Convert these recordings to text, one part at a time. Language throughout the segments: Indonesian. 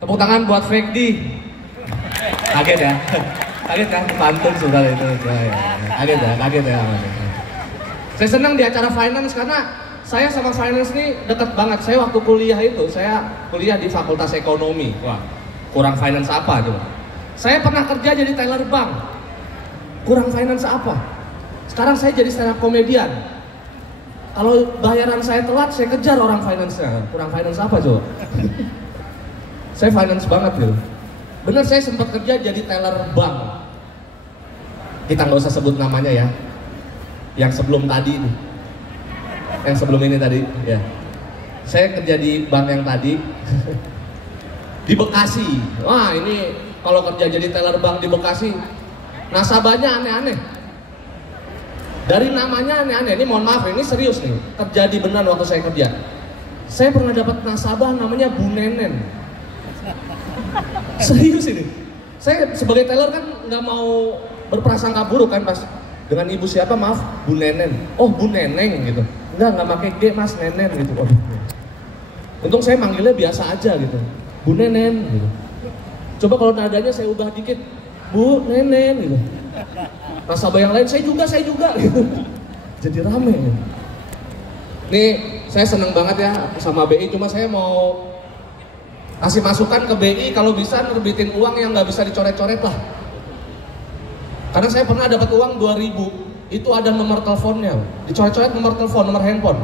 Tepuk tangan buat Fekdi. Kaget ya? Kaget kan? Pantun sudah itu. Kaget ya? Saya senang di acara finance karena saya sama finance ini dekat banget. Saya waktu kuliah itu, saya kuliah di Fakultas Ekonomi. Wah, kurang finance apa coba? Saya pernah kerja jadi teller bank. Kurang finance apa? Sekarang saya jadi stand up komedian. Kalau bayaran saya telat, saya kejar orang finance-nya. Kurang finance apa coba? Saya finance banget gitu. Bener, saya sempat kerja jadi teller bank. Kita nggak usah sebut namanya ya. Yang sebelum tadi nih. Yang sebelum ini tadi ya. Saya kerja di bank yang tadi. Di Bekasi. Wah, ini kalau kerja jadi teller bank di Bekasi, nasabahnya aneh-aneh. Dari namanya aneh-aneh. Ini mohon maaf, ini serius nih. Terjadi benar waktu saya kerja. Saya pernah dapat nasabah namanya Bu Nenen. Serius ini. Saya sebagai teller kan nggak mau berprasangka buruk kan pas dengan ibu siapa, maaf, Bu Nenen. Oh, Bu Neneng gitu. Nggak pakai G, Mas, Nenen gitu. Oh. Untung saya manggilnya biasa aja gitu. Bu Nenen gitu. Coba kalau nadanya saya ubah dikit, Bu Nenen gitu. Nasabah yang lain, saya juga gitu. Jadi rame ya. Nih, saya seneng banget ya sama BI, cuma saya mau kasih masukan ke BI kalau bisa nerbitin uang yang nggak bisa dicoret-coret lah. Karena saya pernah dapat uang 2.000, itu ada nomor teleponnya, dicoret-coret nomor telepon, nomor handphone.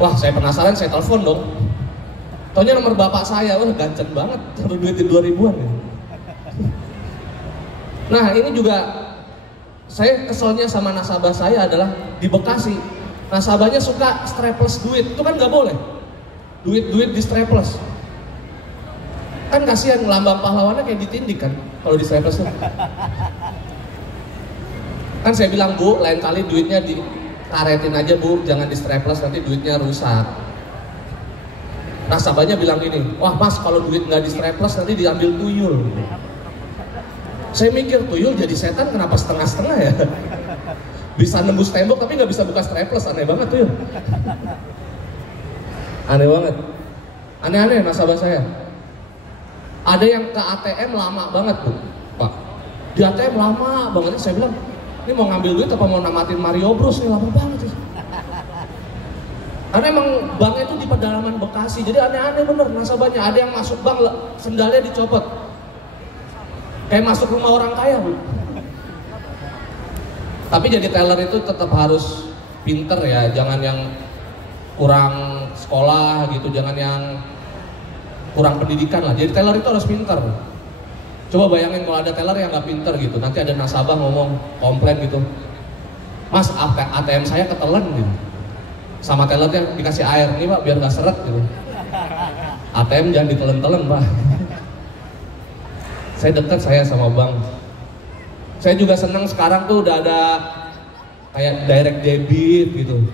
Wah, saya penasaran, saya telepon dong. Taunya nomor bapak saya, wah gancen banget, harus duitin 2.000-an ya. Nah, ini juga saya keselnya sama nasabah saya adalah di Bekasi, nasabahnya suka strapless duit, itu kan nggak boleh. Duit di strapless. Kan kasihan, lambang pahlawannya kayak ditindik kan kalau di strapless tuh. Kan saya bilang, Bu, lain kali duitnya dikaretin aja Bu, jangan di strapless, nanti duitnya rusak. Nasabahnya bilang gini, wah Mas, kalau duit nggak di strapless nanti diambil tuyul. Saya mikir, tuyul jadi setan kenapa setengah-setengah ya? Bisa nembus tembok tapi nggak bisa buka strapless, aneh banget tuyul. Aneh banget. Aneh-aneh nasabah saya. Ada yang ke ATM lama banget Bu, Pak. Di ATM lama banget. Saya bilang, ini mau ngambil duit apa mau namatin Mario Bros, ini lama banget. Karena emang banknya itu di pedalaman Bekasi, jadi aneh-aneh bener nasabahnya. Ada yang masuk bank, sendalnya dicopot. Kayak masuk rumah orang kaya Bu. Tapi jadi teller itu tetap harus pinter ya, jangan yang kurang sekolah gitu, jangan yang kurang pendidikan lah. Jadi teller itu harus pinter. Coba bayangin kalau ada teller yang nggak pinter gitu, nanti ada nasabah ngomong, komplain gitu, Mas, ATM saya ketelen gitu. Sama tellernya dikasih air, nih Pak biar nggak seret gitu. ATM jangan ditelen-telen Pak. Saya dekat saya sama bank. Saya juga senang sekarang tuh udah ada kayak direct debit gitu.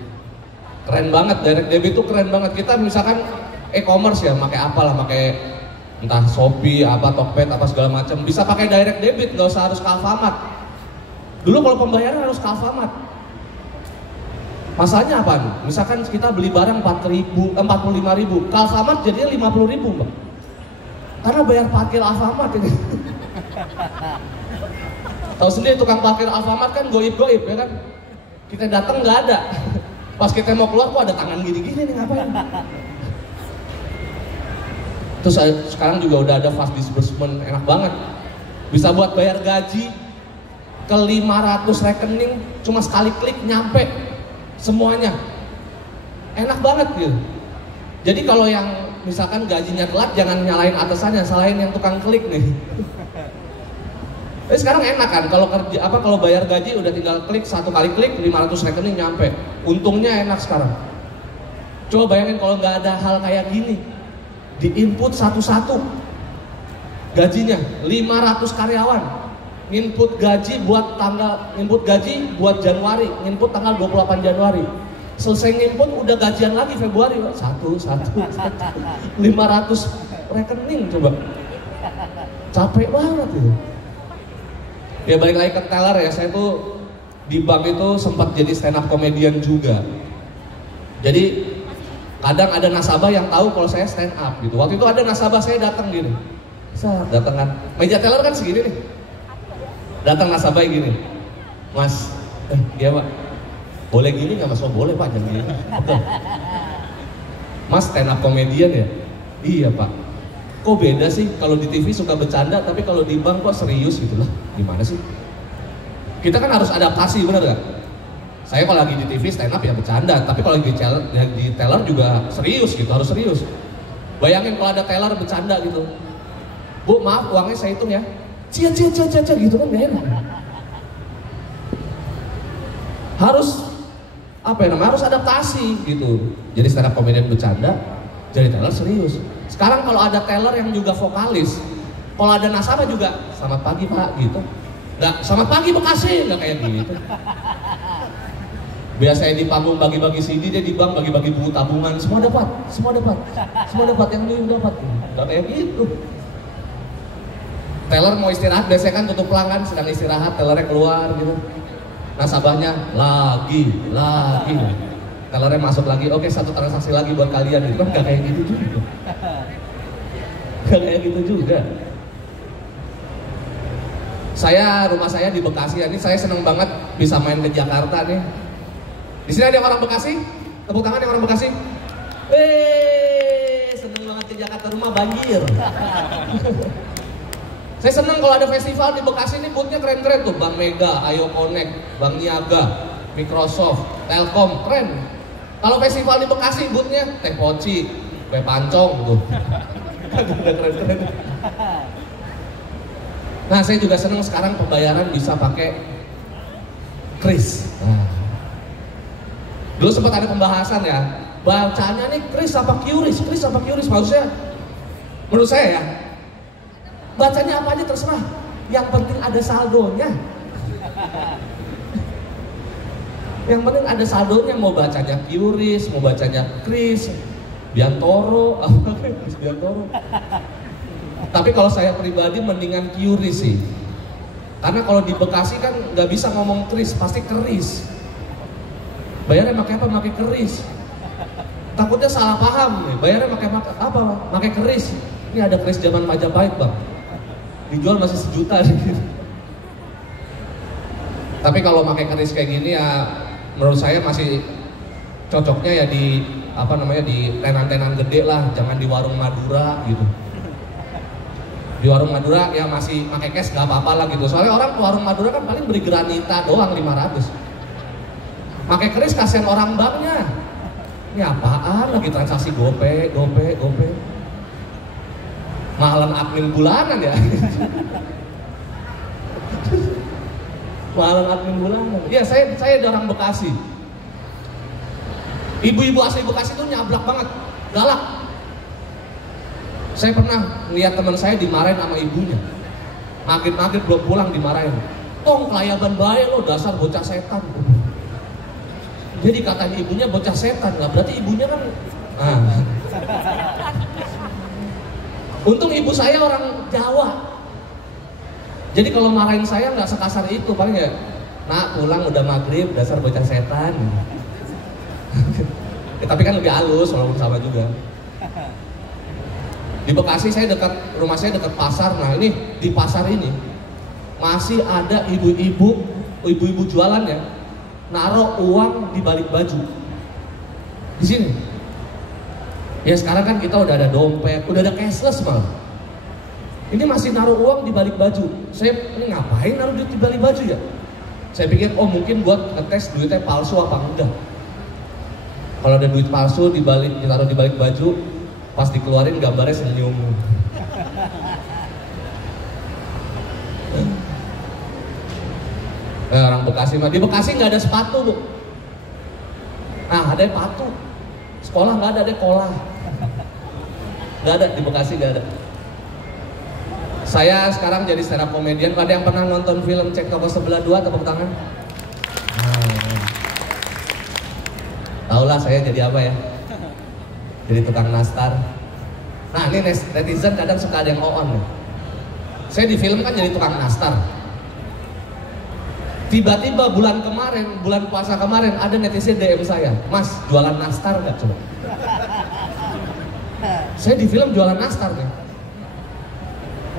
Keren banget, direct debit tuh keren banget. Kita misalkan e-commerce ya, pakai apalah, pakai entah Shopee, apa Tokped, apa segala macam, bisa pakai direct debit, nggak usah harus ke Alfamart. Dulu kalau pembayaran harus ke Alfamart. Masalahnya apa? Misalkan kita beli barang 45.000, ke Alfamart jadinya 50.000 Mbak. Karena bayar parkir Alfamart ini. Tahu sendiri tukang parkir Alfamart kan goib-goib ya kan. Kita datang nggak ada. Pas kita mau keluar kok ada tangan gini-gini nih, ngapain? Terus sekarang juga udah ada fast disbursement, enak banget. Bisa buat bayar gaji ke 500 rekening, cuma sekali klik nyampe semuanya. Enak banget gitu. Jadi kalau yang misalkan gajinya telat, jangan nyalain atasannya, salahin yang tukang klik nih. Tapi sekarang enak kan, kalau kerja kalau bayar gaji udah tinggal klik, satu kali klik 500 rekening nyampe. Untungnya enak sekarang. Coba bayangin kalau nggak ada hal kayak gini, diinput satu-satu gajinya, 500 karyawan nginput gaji buat Januari, nginput tanggal 28 Januari. Selesai nginput udah gajian lagi Februari, satu 500 rekening, coba capek banget itu. Ya balik lagi ke teller ya, saya tuh di bank itu sempat jadi stand up comedian juga. Jadi Kadang ada nasabah yang tahu kalau saya stand up gitu. Waktu itu ada nasabah saya datang gini. Datang kan, meja teller kan segini nih. Datang nasabah gini. Mas, iya Pak. Boleh gini nggak Mas? Oh boleh Pak, jangan gini. Oke. Mas stand up komedian ya? Iya Pak. Kok beda sih? Kalau di TV suka bercanda, tapi kalau di bank kok serius gitu lah. Gimana sih? Kita kan harus adaptasi, benar gak? Saya kalau lagi di TV stand up ya bercanda, tapi kalau di teller juga serius gitu, harus serius. Bayangin kalau ada teller bercanda gitu. Bu maaf uangnya saya hitung ya. Cia gitu kan gak enak. Harus apa ya namanya, harus adaptasi gitu. Jadi stand up komedian bercanda, jadi teller serius. Sekarang kalau ada teller yang juga vokalis, kalau ada nasabah juga selamat pagi Pak gitu. Nggak, selamat pagi Bekasi, nggak kayak gitu. Biasanya di panggung bagi-bagi CD, dia di bank bagi-bagi buku tabungan, semua dapat yang ini dapat, nggak kayak gitu. Teller mau istirahat, biasanya kan tutup pelanggan sedang istirahat, tellernya keluar gitu. Nasabahnya lagi, tellernya masuk lagi, oke satu transaksi lagi buat kalian, itu kan nggak kayak gitu juga. Nggak kayak gitu juga. Rumah saya di Bekasi, ini saya seneng banget bisa main ke Jakarta nih. Di sini ada orang Bekasi, tepuk tangan yang orang Bekasi. Seneng banget ke Jakarta, rumah banjir. Saya seneng kalau ada festival di Bekasi ini, boothnya keren-keren tuh, Bank Mega, Ayo Connect, Bank Niaga, Microsoft, Telkom, keren. Kalau festival di Bekasi boothnya Teh Poci, Kue Pancong tuh. Udah keren-keren. Nah, saya juga seneng sekarang pembayaran bisa pakai kris. Dulu sempat ada pembahasan ya, bacanya nih kris apa QRIS, maksudnya menurut saya ya, bacanya apa aja terserah, yang penting ada saldonya. Yang penting ada saldonya, mau bacanya QRIS, mau bacanya kris, Biantoro, Biantoro. Tapi kalau saya pribadi mendingan QRIS sih, karena kalau di Bekasi kan nggak bisa ngomong kris, pasti keris. Bayarnya pakai apa? Pakai keris. Takutnya salah paham nih. Bayarnya pakai apa? Pakai keris. Ini ada keris zaman Majapahit Bang, dijual masih 1 juta gitu. Tapi kalau pakai keris kayak gini ya, menurut saya masih cocoknya ya di di tenan-tenan gede lah, jangan di warung Madura gitu. Di warung Madura ya masih pakai cash nggak apa-apa lah gitu. Soalnya orang ke warung Madura kan paling beli granita doang 500. Pakai keris kasihan orang banknya. Ini apaan lagi transaksi gope. Mahalan admin bulanan ya. Mahalan admin bulanan. Iya, saya orang Bekasi. Ibu-ibu asli Bekasi tuh nyablak banget, galak. Saya pernah lihat teman saya dimarahin sama ibunya. Maghrib belum pulang dimarahin. Tong kelayaban bae lo, dasar bocah setan. Jadi katanya ibunya bocah setan lah, berarti ibunya kan. Untung ibu saya orang Jawa. Jadi kalau marahin saya nggak sekasar itu, paling ya, nak pulang udah maghrib, dasar bocah setan. Tapi kan lebih halus, walaupun sama juga. Di Bekasi rumah saya dekat pasar. Nah ini di pasar ini masih ada ibu-ibu jualan ya, naruh uang di balik baju. Di sini. Ya sekarang kan kita udah ada dompet, udah ada cashless malah. Ini masih naruh uang di balik baju. Ini ngapain naruh duit di balik baju ya? Saya pikir mungkin buat ngetes duitnya palsu apa enggak. Kalau ada duit palsu ditaruh di balik baju, pas dikeluarin gambarnya senyum. Orang Bekasi mah, di Bekasi nggak ada sepatu Bu. Nah ada sepatu. Sekolah nggak ada kolah. Nggak ada di Bekasi, nggak ada. Saya sekarang jadi stand up comedian. Ada yang pernah nonton film Cek Toko Sebelah 2? Tepuk tangan. Taulah saya jadi apa ya? Jadi tukang nastar. Nah ini netizen kadang suka ada yang on. Saya di film kan jadi tukang nastar. Tiba-tiba bulan puasa kemarin ada netizen DM saya, Mas jualan nastar nggak coba? Saya di film jualan nastar nih.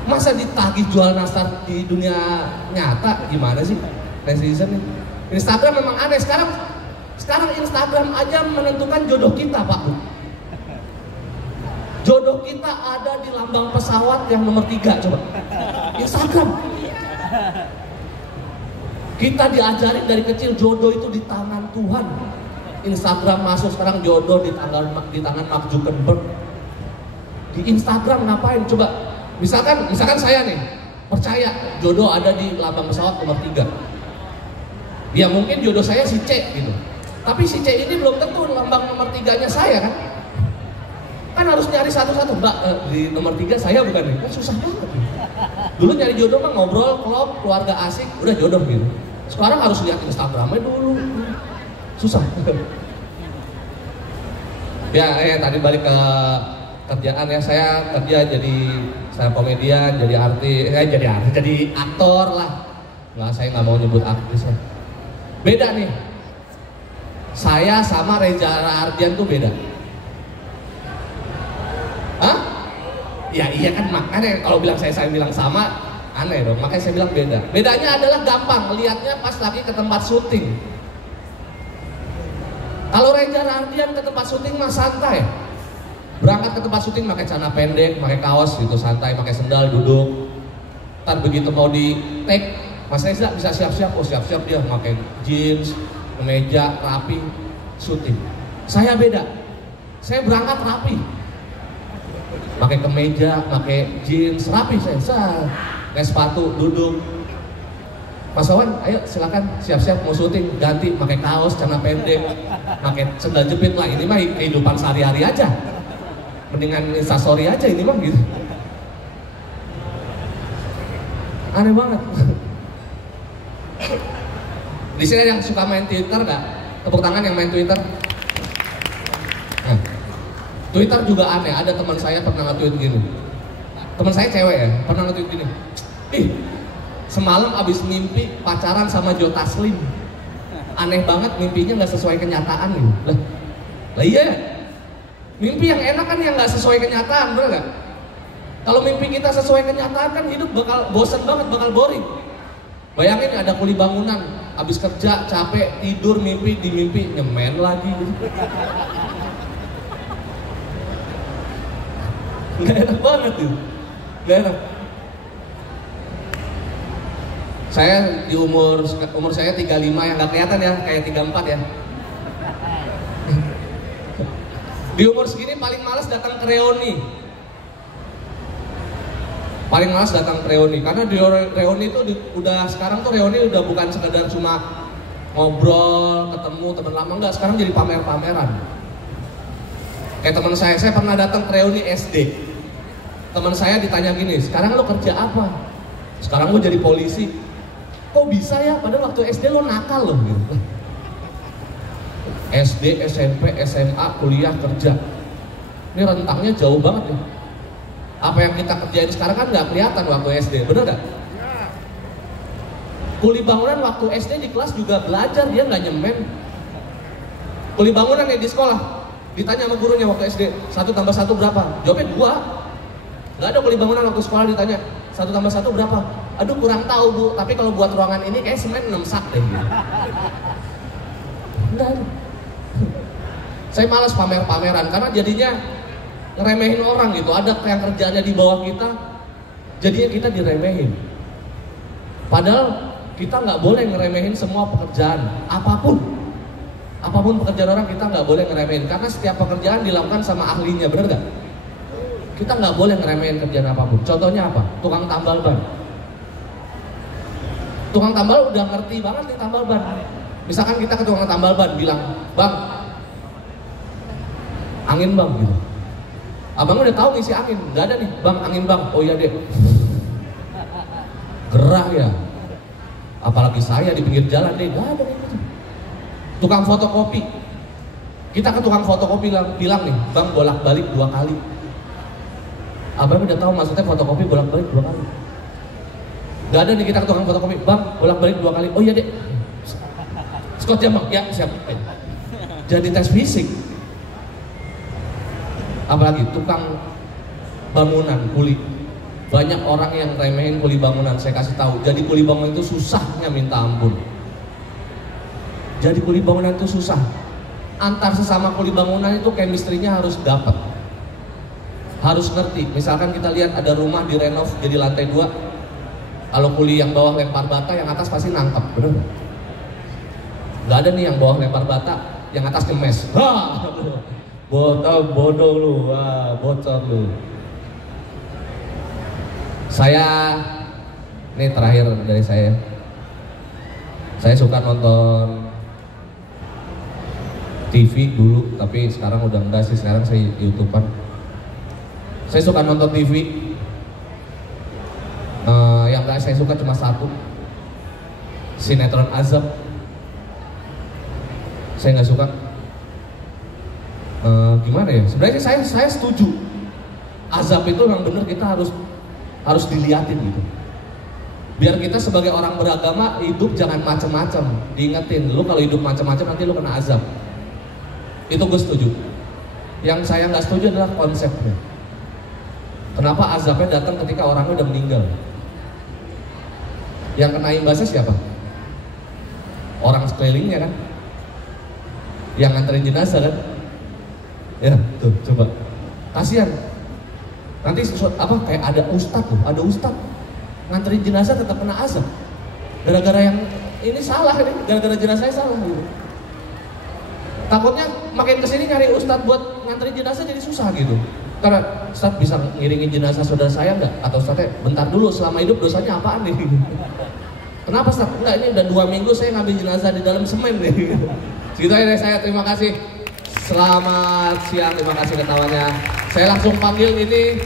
Masa ditagih jual nastar di dunia nyata, gimana sih netizen nih? Instagram memang aneh. Sekarang Instagram aja menentukan jodoh kita, Pak Bu. Jodoh kita ada di lambang pesawat yang nomor 3, coba. Instagram. Kita diajarin dari kecil jodoh itu di tangan Tuhan. Instagram masuk sekarang jodoh di tangan Mark Zuckerberg. Di Instagram ngapain? Coba. Misalkan saya nih percaya jodoh ada di lambang pesawat nomor 3. Ya mungkin jodoh saya si C gitu. Tapi si C ini belum tentu lambang nomor 3-nya saya kan. Kan harus nyari satu-satu. Mbak, di nomor 3 saya bukan nih. Kan susah banget. Dulu nyari jodoh mah ngobrol, klop, keluarga asik, udah jodoh gitu. Sekarang harus lihat Instagramnya dulu. Susah. Ya, tadi balik ke kerjaan ya. Saya kerja jadi komedian, jadi aktor lah. Saya nggak mau nyebut artis lah. Beda nih. Saya sama Reza Rahardian tuh beda. Hah? Ya iya kan, makanya kalau bilang saya bilang sama, aneh dong. Makanya saya bilang beda. Bedanya adalah gampang, lihatnya pas lagi ke tempat syuting. Kalau Reza Rahardian ke tempat syuting mah santai. Berangkat ke tempat syuting pakai celana pendek, pakai kaos gitu, santai, pakai sendal, duduk. Ntar begitu mau di take, Mas Reza bisa siap-siap, siap-siap dia pakai jeans, kemeja, rapi, syuting. Saya beda. Saya berangkat rapi. Pakai kemeja, pakai jeans, rapi saya. Pakai sepatu, duduk. Mas Wawan, ayo silakan siap-siap mau syuting, ganti pakai kaos, celana pendek, pakai sendal jepit lah. Ini mah kehidupan sehari-hari aja. Mendingan instastory aja ini mah gitu. Aneh banget. Di sini yang suka main Twitter nggak? Tepuk tangan yang main Twitter. Nah, Twitter juga aneh. Ada teman saya pernah nge-tweet gini. Teman saya cewek ya, pernah nge-tweet gini. Semalam abis mimpi pacaran sama Joe Taslim. Aneh banget, mimpinya nggak sesuai kenyataan nih. Lah iya. Mimpi yang enak kan yang nggak sesuai kenyataan, bener nggak? Kalau mimpi kita sesuai kenyataan kan hidup bakal bosan banget, bakal boring. Bayangin ada kuli bangunan, abis kerja capek tidur mimpi di mimpi nyemen lagi. Nggak enak banget tuh, nggak enak. Saya di umur saya 35 yang nggak kelihatan ya, kayak 34 ya. Di umur segini paling malas datang ke reuni. Paling malas datang ke reuni karena di reuni itu udah sekarang tuh reuni udah bukan sekedar cuma ngobrol, ketemu teman lama, enggak, sekarang jadi pamer-pameran. Kayak teman saya pernah datang ke reuni SD. Teman saya ditanya gini, "Sekarang lo kerja apa?" "Sekarang gue jadi polisi." "Kok bisa ya? Padahal waktu SD lo nakal loh." Gitu. SD, SMP, SMA, kuliah, kerja. Ini rentangnya jauh banget nih. Apa yang kita kerjain sekarang kan nggak kelihatan waktu SD, bener nggak? Kuli bangunan waktu SD di kelas juga belajar, dia nggak nyemen. Kuli bangunan ya di sekolah, ditanya sama gurunya waktu SD, 1 tambah 1 berapa? Jawabnya 2. Nggak ada kuli bangunan waktu sekolah ditanya, 1 tambah 1 berapa? Aduh kurang tahu Bu, tapi kalau buat ruangan ini kayak semen 6 sak deh gitu. Nggak ada. Saya malas pamer-pameran karena jadinya ngeremehin orang gitu. Ada yang kerjanya di bawah kita, jadinya kita diremehin. Padahal kita nggak boleh ngeremehin semua pekerjaan, apapun pekerjaan orang kita nggak boleh ngeremehin karena setiap pekerjaan dilakukan sama ahlinya, bener nggak? Kita nggak boleh ngeremehin kerjaan apapun. Contohnya apa? Tukang tambal ban. Tukang tambal udah ngerti banget nih tambal ban. Misalkan kita ke tukang tambal ban bilang, "Bang, angin bang," gitu. Abang udah tahu ngisi angin, nggak ada nih, "Bang, angin bang." "Oh iya deh." Gerah ya. Apalagi saya di pinggir jalan deh, nggak ada gitu. Tukang fotokopi, kita ke tukang fotokopi bilang nih, "Bang, bolak-balik 2 kali." Abang udah tahu maksudnya fotokopi bolak-balik 2 kali. Nggak ada nih kita ke tukang fotokopi, "Bang, bolak-balik 2 kali." "Oh iya deh." "Scott jam bang." "Ya siap." Jadi tes fisik. Apalagi tukang bangunan, kuli. Banyak orang yang remehin kuli bangunan, saya kasih tahu. Jadi kuli bangunan itu susahnya minta ampun. Jadi kuli bangunan itu susah. Antar sesama kuli bangunan itu chemistry-nya harus dapat. Harus ngerti. Misalkan kita lihat ada rumah direnov jadi lantai 2. Kalau kuli yang bawah lempar bata, yang atas pasti nangkep, bener nggak? Nggak ada nih yang bawah lempar bata, yang atas kemes. Bodoh lu, bocor lu. Saya, ini terakhir dari saya. Saya suka nonton TV dulu, tapi sekarang udah enggak sih. Sekarang saya YouTuber. Saya suka nonton TV. Yang gak saya suka cuma satu, sinetron Azab. Saya nggak suka. Gimana ya? Sebenarnya saya setuju. Azab itu memang bener, kita harus diliatin gitu. Biar kita sebagai orang beragama hidup jangan macam-macam. Diingetin, lu kalau hidup macam-macam nanti lu kena azab. Itu gue setuju. Yang saya nggak setuju adalah konsepnya. Kenapa azabnya datang ketika orangnya udah meninggal? Yang kena imbasnya siapa? Orang sekelilingnya kan? Yang nganterin jenazah kan? Ya, tuh coba. Kasihan. Nanti kayak ada ustadz tuh, ada ustadz nganterin jenazah tetap kena azab. Gara-gara yang ini salah ini, gara-gara jenazahnya salah gitu. Takutnya makin kesini nyari ustadz buat nganterin jenazah jadi susah gitu. Karena ustadz bisa ngiringin jenazah saudara saya enggak? Atau ustadznya bentar dulu, selama hidup dosanya apaan nih? Kenapa ustadz? Enggak, ini udah 2 minggu saya ngambil jenazah di dalam semen nih. Segitu aja dari saya, terima kasih. Selamat siang, terima kasih ketawanya. Saya langsung panggil ini